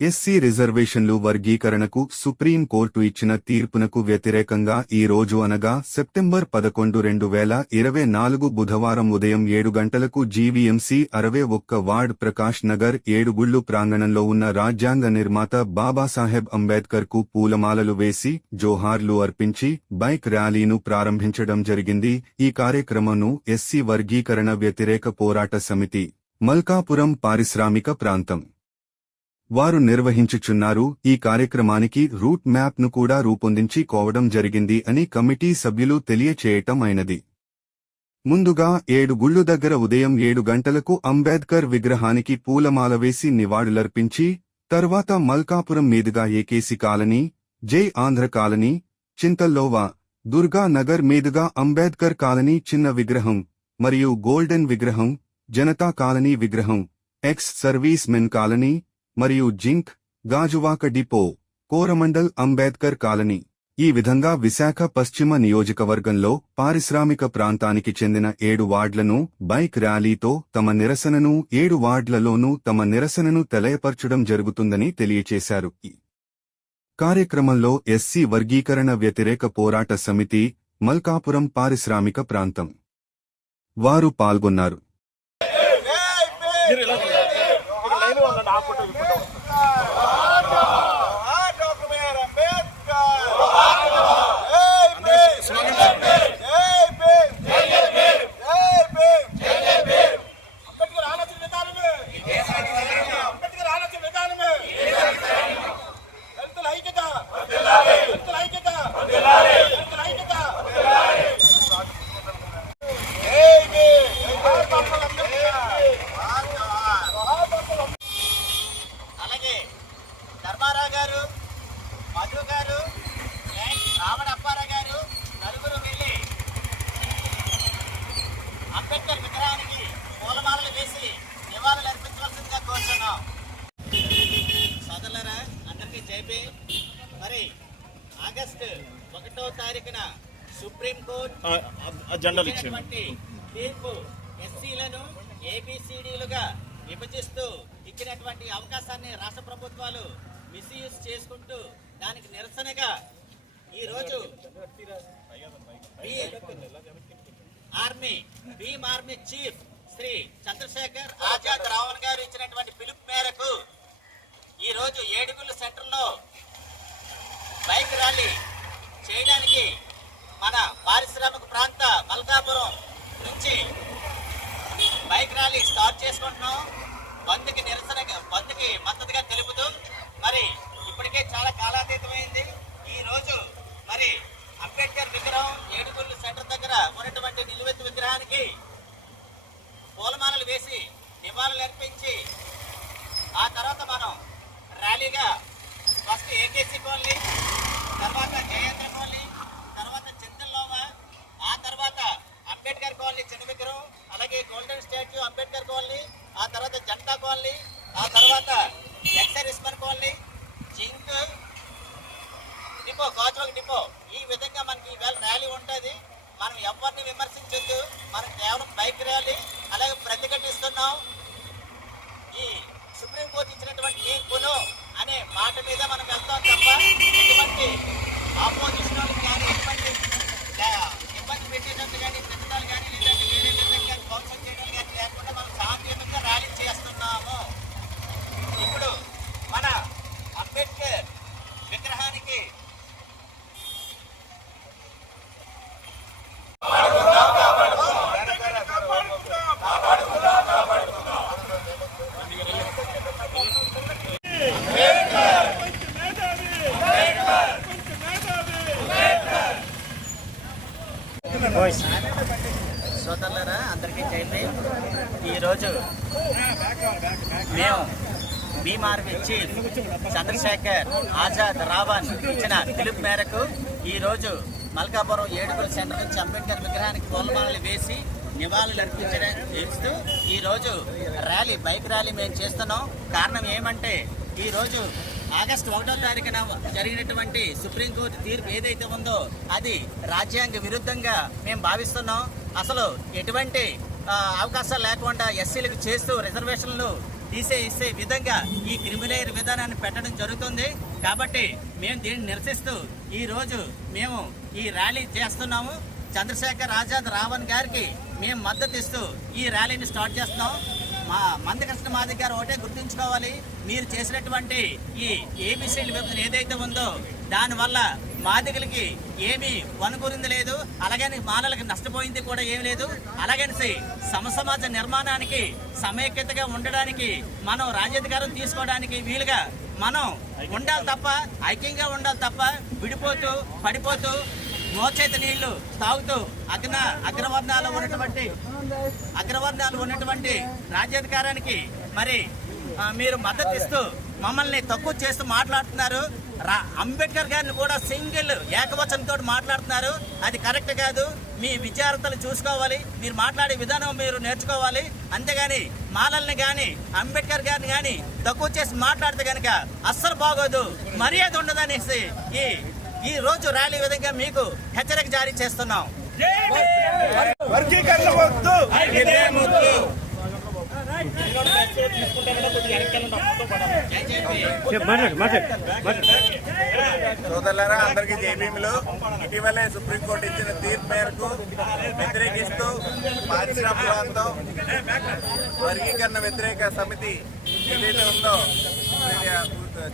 SC రిజర్వేషన్లు వర్గీకరణకు supreme court ఇచ్చిన తీర్పునకు వ్యతిరేకంగా ఈ రోజు అనగా సెప్టెంబర్ పదకొండు రెండు వేల ఇరవై నాలుగు బుధవారం ఉదయం ఏడు గంటలకు జీవీఎంసీ అరవై ఒక్క వార్డ్ ప్రకాష్ నగర్ ఏడుగుళ్ళు ప్రాంగణంలో ఉన్న రాజ్యాంగ నిర్మాత బాబాసాహెబ్ అంబేద్కర్కు పూలమాలలు వేసి జోహార్లు అర్పించి బైక్ ర్యాలీను ప్రారంభించడం జరిగింది. ఈ కార్యక్రమంను ఎస్సీ వర్గీకరణ వ్యతిరేక పోరాట సమితి మల్కాపురం పారిశ్రామిక ప్రాంతం వారు నిర్వహించుచున్నారు. ఈ కార్యక్రమానికి రూట్ మ్యాప్ను కూడా రూపొందించి కోవడం జరిగింది అని కమిటీ సభ్యులు తెలియచేయటం అయినది ముందుగా ఏడు గుళ్ళు దగ్గర ఉదయం ఏడు గంటలకు అంబేద్కర్ విగ్రహానికి పూలమాల వేసి నివాళులర్పించి తర్వాత మల్కాపురం మీదుగా AKC colony Jai Andhra colony చింతల్లోవా Durga Nagar మీదుగా అంబేద్కర్ కాలనీ చిన్న విగ్రహం మరియు గోల్డెన్ విగ్రహం జనతా కాలనీ విగ్రహం ఎక్స్ సర్వీస్ మెన్ కాలనీ మరియు zinc Gajuwaka depot Coromandel Ambedkar colony ఈ విధంగా విశాఖ పశ్చిమ నియోజకవర్గంలో పారిశ్రామిక ప్రాంతానికి చెందిన ఏడు వార్డులను బైక్ ర్యాలీతో తమ నిరసనను ఏడు వార్డులలోనూ తమ నిరసనను తెలియపరచడం జరుగుతుందని తెలియచేశారు కార్యక్రమంలో ఎస్సీ వర్గీకరణ వ్యతిరేక పోరాట సమితి మల్కాపురం పారిశ్రామిక ప్రాంతం వారు పాల్గొన్నారు మీరు ఇలా ఒక లైన్ ఉండండి ఆ ఫోటో ఈ ఫోటో డాక్టర్ బిఆర్ అంబేద్కర్ జై భీమ్ జై భీమ్ జై భీమ్ జై భీమ్ అంబేద్కర్ ఆలోచన విధానమే అంబేద్కర్ ఆలోచన విధానమే దళితుల ఐక్యత దళితుల ఐక్యత దళితుల ఐక్యత జై భీమ్ జై డాక్టర్ అంబేద్కర్ అలాగే ధర్మారావు గారు మధు గారు అండ్ రావణ అప్పారావు గారు నలుగురు వెళ్ళి అంబేద్కర్ విగ్రహానికి పూలమాలలు వేసి నివాళులు అర్పించవలసిందిగా కోరుతున్నాం సోదరులారా అందరికీ జైపే మరి ఆగస్టు ఒకటో తారీఖున సుప్రీం కోర్టు ఆ, ఆ- ఆ జెండాలు ఇచ్చేయండి ఇచ్చినటువంటి తీర్పు ఎస్సీలను ఏబిసిడీలుగా విభజిస్తూ ఇచ్చినటువంటి అవకాశాన్ని రాష్ట్ర ప్రభుత్వాలు మిస్యూజ్ చేసుకుంటూ దానికి నిరసనగా ఈరోజు army Bhim army chief Shri Chandrashekhar Azad Ravan గారు ఇచ్చినటువంటి పిలుపు మేరకు ఈ రోజు ఏడుగుల సెంటర్లో బైక్ ర్యాలీ చేయడానికి మన పారిశ్రామిక ప్రాంత మల్కాపురం నుంచి బైక్ ర్యాలీ స్టార్ట్ చేసుకుంటున్నాం బంద్కి నిరసనగా బంద్కి మద్దతుగా తెలుపుతూ మరి ఇప్పటికే చాలా కాలాతీతమైంది ఈ రోజు మరి అంబేద్కర్ విగ్రహం ఏడుగుళ్ళు సెంటర్ దగ్గర ఉన్నటువంటి నిలువెత్తు విగ్రహానికి పూలమాలలు వేసి నివాళులు అర్పించి ఆ తర్వాత మనం ర్యాలీగా ఫస్ట్ ఏకేసీ కాలనీ తర్వాత జయేంద్ర కాలనీ తర్వాత చిందల్లోమ ఆ తర్వాత అంబేద్కర్ కాలనీ చిన్న విగ్రహం అలాగే గోల్డెన్ స్టాచ్యూ అంబేద్కర్ కాలనీ ఆ తర్వాత జనతా కాలనీ ఆ తర్వాత ఎక్సర్ ఇస్మన్ colony zinc depot Gajuwaka depot. ఈ విధంగా మనకి ఈవేళ ర్యాలీ ఉంటుంది. మనం ఎవరిని విమర్శించొద్దు. మనం కేవలం బైక్ ర్యాలీ అలాగే ప్రతిఘటిస్తున్నాం. సుప్రీంకోర్టు ఇచ్చినటువంటి తీర్పును అనే మాట మీద మనం వెళ్తాం తప్ప ఎటువంటి ఆపోజిషన్ వాళ్ళకి కానీ ఎటువంటి ఇబ్బంది పెట్టేటట్టు కానీ ప్రతిదాలు కానీ లేదంటే వేరే విధంగా ధ్వంసం చేయడం కానీ లేకుండా మనం శాంతియుతంగా ర్యాలీ చేస్తున్నాము ఇప్పుడు మన అంబేద్కర్ విగ్రహానికి సోదరులారా అందరికీ జైలు ఈరోజు మేము బీమార్వి చీఫ్ చంద్రశేఖర్ ఆజాద్ రావణ్ ఇచ్చిన పిలుపు మేరకు ఈరోజు మల్కాపురం ఏడుగుల సెంటర్ నుంచి అంబేద్కర్ విగ్రహానికి పూలమాలలు వేసి నివాళులు అర్పించడం చేస్తూ ఈరోజు ర్యాలీ బైక్ ర్యాలీ మేము చేస్తున్నాం. కారణం ఏమంటే ఈరోజు ఆగస్టు ఒకటో తారీఖున జరిగినటువంటి సుప్రీంకోర్టు తీర్పు ఏదైతే ఉందో అది రాజ్యాంగ విరుద్ధంగా మేము భావిస్తున్నాం. అసలు ఎటువంటి అవకాశాలు లేకుండా ఎస్సీలకు చేస్తూ రిజర్వేషన్లు తీసేసే విధంగా ఈ క్రిమిలేయర్ విధానాన్ని పెట్టడం జరుగుతుంది. కాబట్టి మేము దీన్ని నిరసిస్తూ ఈరోజు మేము ఈ ర్యాలీ చేస్తున్నాము. చంద్రశేఖర్ ఆజాద్ రావణ్ గారికి మేము మద్దతు ఇస్తూ ఈ ర్యాలీని స్టార్ట్ చేస్తున్నాం. మా మందకృష్ణ మాది గారు ఒకటే గుర్తుంచుకోవాలి. మీరు చేసినటువంటి ఈ ఏబిసిడి విభజన ఏదైతే ఉందో దానివల్ల బాధితులకి ఏమీ వనుకూరింది లేదు. అలాగని మానలకు నష్టపోయింది కూడా ఏమీ లేదు. అలాగని సమసమాజ నిర్మాణానికి సమైక్యతగా ఉండడానికి మనం రాజ్యాధికారం తీసుకోవడానికి వీలుగా మనం ఉండాలి తప్ప ఐక్యంగా ఉండాలి తప్ప విడిపోతూ పడిపోతూ మోచేత నీళ్ళు తాగుతూ అగ్న అగ్రవర్ణాలు ఉన్నటువంటి అగ్రవర్ణాలు ఉన్నటువంటి రాజ్యాధికారానికి మరి మీరు మద్దతు ఇస్తూ మమ్మల్ని తక్కువ చేస్తూ మాట్లాడుతున్నారు. అంబేద్కర్ గారిని కూడా సింగిల్ ఏకవచనంతో మాట్లాడుతున్నారు. అది కరెక్ట్ కాదు. మీ విద్యార్థులు చూసుకోవాలి. మీరు మాట్లాడే విధానం మీరు నేర్చుకోవాలి. అంతేగాని మాలల్ని కానీ అంబేద్కర్ గారిని కానీ తక్కువ చేసి మాట్లాడితే కనుక అస్సలు బాగోదు. మర్యాద ఉండదనేసి ఈ ఈ రోజు ర్యాలీ విధంగా మీకు హెచ్చరిక జారీ చేస్తున్నాం. వర్గీకరణ సోదరులారా అందరికీ జేబీఎంలు ఇటీవలే సుప్రీంకోర్టు ఇచ్చిన తీర్పు మేరకు వ్యతిరేకిస్తూ పారిశ్రామిక ప్రాంతం వర్గీకరణ వ్యతిరేక సమితి ఏదైతే ఉందో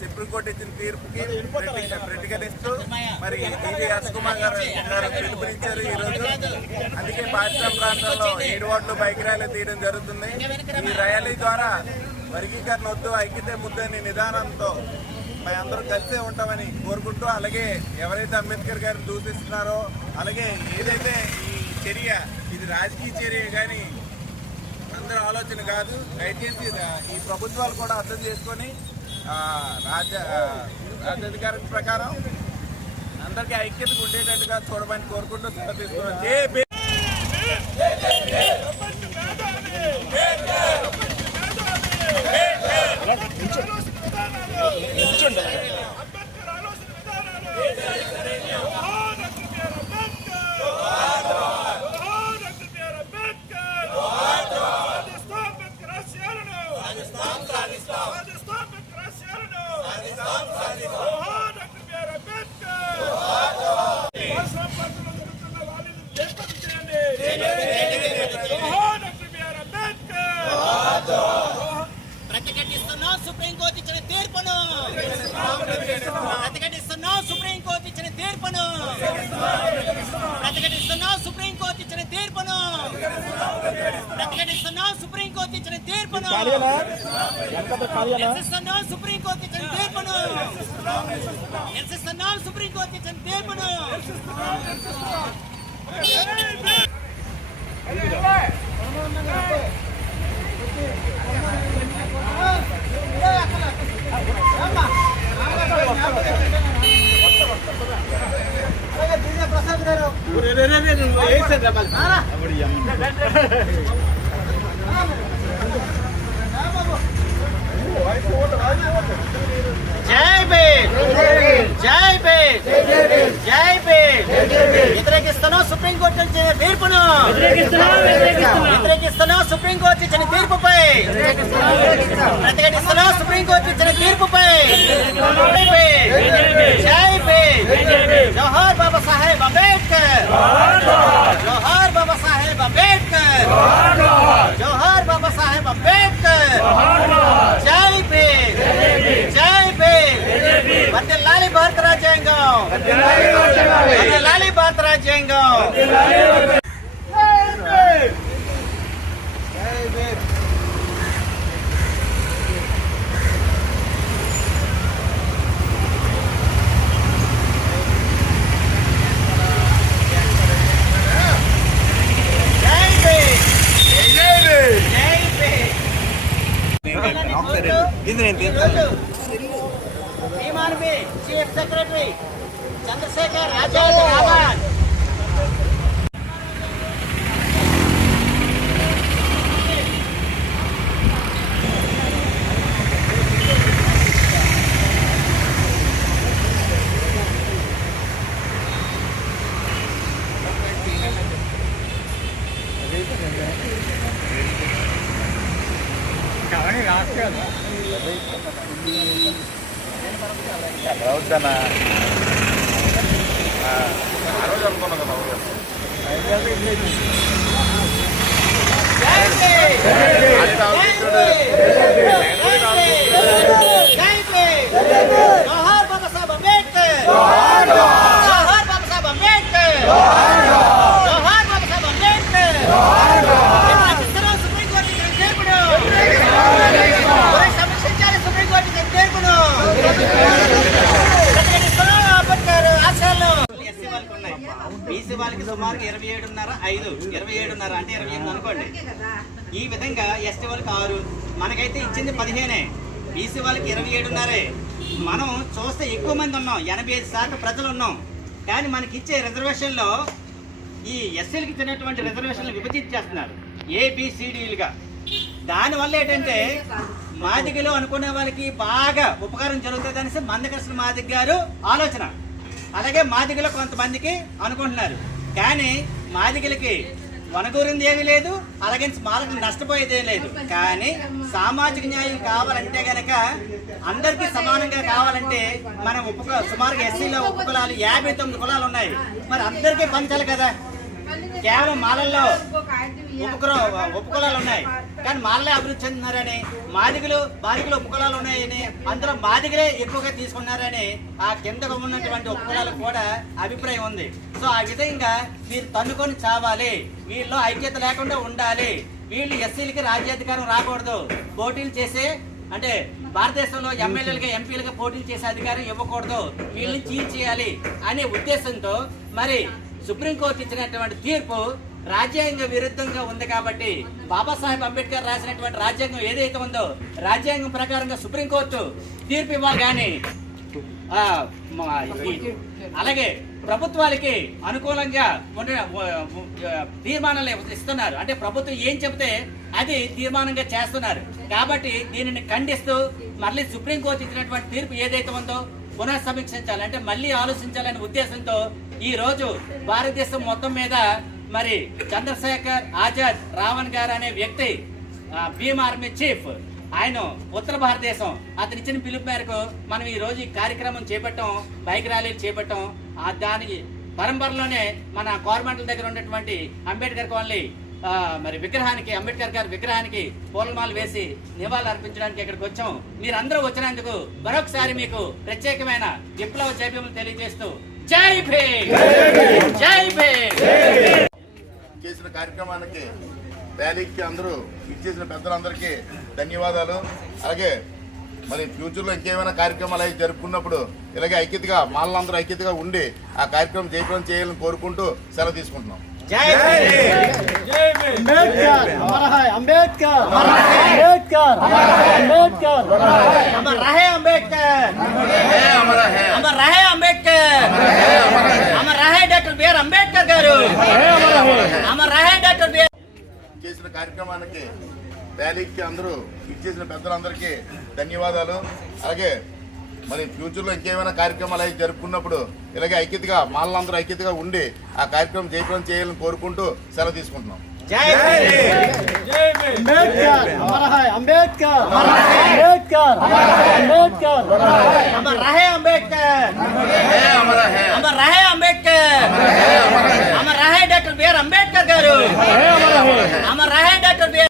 సుప్రీంకోర్టు ఇచ్చిన తీర్పుకి ప్రతి- ప్రతిఘటిస్తూ మరి టీవీ కుమార్ గారు పిలుపునిచ్చారు ఈ రోజు అందుకే పారిశ్రామిక ప్రాంతంలో ఏడు ఓట్లు బైక్ ర్యాలీ తీయడం జరుగుతుంది. ఈ ర్యాలీ ద్వారా వర్గీకరణ వద్దు ఐక్యతే ముద్దు అనే నిదానంతో మరి అందరూ కలిసే ఉంటామని కోరుకుంటూ అలాగే ఎవరైతే అంబేద్కర్ గారిని దూషిస్తున్నారో అలాగే ఏదైతే ఈ చర్య ఇది రాజకీయ చర్య కానీ అందరూ ఆలోచన కాదు దయచేసి ఈ ప్రభుత్వాలు కూడా అర్థం చేసుకొని రాజ్య ఆ, రాజ్యాధికారం ప్రకారం అందరికీ ఐక్యతగా ఉండేటట్టుగా చూడమని కోరుకుంటూ సెలవు తీసుకున్నాం జై భీమ్. ప్రతిఘటిస్తున్నాం సుప్రీంకోర్టు ఇచ్చిన తీర్పును ప్రతిఘటిస్తున్నాం సుప్రీంకోర్టు ఇచ్చిన తీర్పును ప్రతిఘటిస్తున్నాం సుప్రీంకోర్టు ఇచ్చిన తీర్పును ప్రతిఘటిస్తున్నాం సుప్రీంకోర్టు ఇచ్చిన తీర్పును నిరసిస్తున్నాం సుప్రీంకోర్టు ఇచ్చిన తీర్పును నిరసిస్తున్నాం సుప్రీంకోర్టు ఇచ్చిన తీర్పును జై భీమ్ జై భీమ్ జై భీమ్ వ్యతిరేకిస్తున్నాం సుప్రీంకోర్టు ఇచ్చిన తీర్పును వ్యతిరేకిస్తున్నాం సుప్రీంకోర్టు ఇచ్చిన తీర్పుపై ప్రతిఘటిస్తున్నాం సుప్రీంకోర్టు ఇచ్చిన తీర్పుపై జై భీమ్ జై భీమ్ జోహార్ బాబా సాహెబ్ అంబేద్కర్ జోహార్ బాబా సాహెబ్ అంబేద్కర్ జోహార్ బాబా సాహెబ్ అంబేద్కర్ జై భీమ్ జై భీమ్ వర్ధిల్లాలి భారత రాజ్యాంగం వర్ధిల్లాలి భారత రాజ్యాంగం జై భీమ్ జై భీమ్ ఈరోజు భీమార్మీ చీఫ్ సెక్రటరీ చంద్రశేఖర్ ఆజాద్ రావణ్ కావాలి రాష్ట్ర ఎక్కడ అవుతానా ఆ రోజు అనుకున్నాను కదా అవుతాను. ఆయన ఆలోచించాడు. జోహార్ బాబా సాహెబ్ అంబేద్కర్ జోహార్ బాబా సాహెబ్ అంబేద్కర్ జోహార్ బాబా సాహెబ్ అంబేద్కర్ రక్షిస్తున్నాం సుప్రీంకోర్టు తీర్పును సమీక్షించాలి సుప్రీంకోర్టు తీర్పును ప్రతిఘటిస్తున్నాం అంబేద్కర్ ఆశయాలను ఎస్సీ వాళ్ళకి ఉన్నాయి బీసీ వాళ్ళకి సుమారు ఇరవై ఏడున్నర ఐదు ఇరవై ఏడున్నర అంటే ఇరవై ఎనిమిది అనుకోండి. ఈ విధంగా ఎస్టీ వాళ్ళకి ఆరు మనకైతే ఇచ్చింది పదిహేనే. బీసీ వాళ్ళకి ఇరవై ఏడున్నరే. మనం చూస్తే ఎక్కువ మంది ఉన్నాం ఎనభై ఐదు శాతం ప్రజలు ఉన్నాం. కానీ మనకి ఇచ్చే రిజర్వేషన్లో ఈ ఎస్సీలకి ఇచ్చినటువంటి రిజర్వేషన్లు విభజించేస్తున్నారు ఏబిసిడీలుగా దానివల్ల ఏంటంటే మాదిగలు అనుకునే వాళ్ళకి బాగా ఉపకారం జరుగుతుంది అనేసి మందకృష్ణ మాదిగ గారు ఆలోచన. అలాగే మాదిగలు కొంతమందికి అనుకుంటున్నారు. కానీ మాదిగలకి వనగూరింది ఏమీ లేదు అలాగే మాలకు నష్టపోయేది లేదు. కానీ సామాజిక న్యాయం కావాలంటే గనక అందరికీ సమానంగా కావాలంటే మనం ఉప సుమారుగా ఎస్సీలో ఉప కులాలు యాభై తొమ్మిది కులాలు ఉన్నాయి. మరి అందరికీ పంచాలి కదా. కేవలం మాలల్లో ఉపకుల ఉపకులాలు ఉన్నాయి. కానీ మాలలే అభివృద్ధి చెందినారని మాదిగలు బాలికలు ఉపకులాలు ఉన్నాయని అందులో మాదిగలే ఎక్కువగా తీసుకున్నారని ఆ కింద ఉన్నటువంటి ఉపకులాలకు కూడా అభిప్రాయం ఉంది. సో ఆ విధంగా మీరు తన్నుకొని చావాలి. వీళ్ళు ఐక్యత లేకుండా ఉండాలి. వీళ్ళు ఎస్సీలకి రాజ్యాధికారం రాకూడదు. పోటీలు చేసే అంటే భారతదేశంలో ఎమ్మెల్యేలుగా ఎంపీలుగా పోటీలు చేసే అధికారం ఇవ్వకూడదు. వీళ్ళని చీల్ చేయాలి అనే ఉద్దేశంతో మరి సుప్రీంకోర్టు ఇచ్చినటువంటి తీర్పు రాజ్యాంగ విరుద్ధంగా ఉంది కాబట్టి బాబాసాహెబ్ అంబేద్కర్ రాసినటువంటి రాజ్యాంగం ఏదైతే ఉందో రాజ్యాంగం ప్రకారంగా సుప్రీంకోర్టు తీర్పు ఇవ్వాలి కానీ అలాగే ప్రభుత్వాలకి అనుకూలంగా తీర్మానాలు ఇస్తున్నారు. అంటే ప్రభుత్వం ఏం చెబితే అది తీర్మానంగా చేస్తున్నారు. కాబట్టి దీనిని ఖండిస్తూ మళ్ళీ సుప్రీంకోర్టు ఇచ్చినటువంటి తీర్పు ఏదైతే ఉందో పునఃసమీక్షించాలి. అంటే మళ్ళీ ఆలోచించాలనే ఉద్దేశంతో ఈ రోజు భారతదేశం మొత్తం మీద మరి చంద్రశేఖర్ ఆజాద్ రావణ్ గారు అనే వ్యక్తి భీమ్ ఆర్మీ చీఫ్ ఆయన ఉత్తర భారతదేశం. అతని ఇచ్చిన పిలుపు మేరకు మనం ఈ రోజు ఈ కార్యక్రమం చేపట్టం బైక్ ర్యాలీలు చేపట్టం. ఆ దానికి పరంపరలోనే మన కోరమంటల దగ్గర ఉన్నటువంటి అంబేద్కర్ కాలనీ మరి విగ్రహానికి అంబేద్కర్ గారి విగ్రహానికి పూలమాలు వేసి నివాళులు అర్పించడానికి ఇక్కడికి వచ్చాం. మీరందరూ వచ్చినందుకు మరొకసారి మీకు ప్రత్యేకమైన విప్లవ జైభీములు తెలియజేస్తూ జై భీమ్! జై భీమ్! చేసిన కార్యక్రమానికి ర్యాలీకి అందరూ ఇచ్చేసిన పెద్దలందరికీ ధన్యవాదాలు. అలాగే మరి ఫ్యూచర్లో ఇంకేమైనా కార్యక్రమాలు అవి జరుపుకున్నప్పుడు ఇలాగే ఐక్యతగా మాలందరూ ఐక్యతగా ఉండి ఆ కార్యక్రమం జయప్రదం చేయాలని కోరుకుంటూ సెలవు తీసుకుంటున్నాం. అంబేద్కర్! చేసిన కార్యక్రమానికి ర్యాలీకి అందరూ ఇచ్చేసిన పెద్దలందరికీ ధన్యవాదాలు. అలాగే మరి ఫ్యూచర్లో ఇంకేమైనా కార్యక్రమాలు అయితే జరుపుకున్నప్పుడు ఇలాగే ఐక్యతగా మాలందరూ ఐక్యతగా ఉండి ఆ కార్యక్రమం చేయకుండా చేయాలని కోరుకుంటూ సెలవు తీసుకుంటున్నాం. Ambedkar doctor B R Ambedkar garu આમાં રહે ડોક્ટર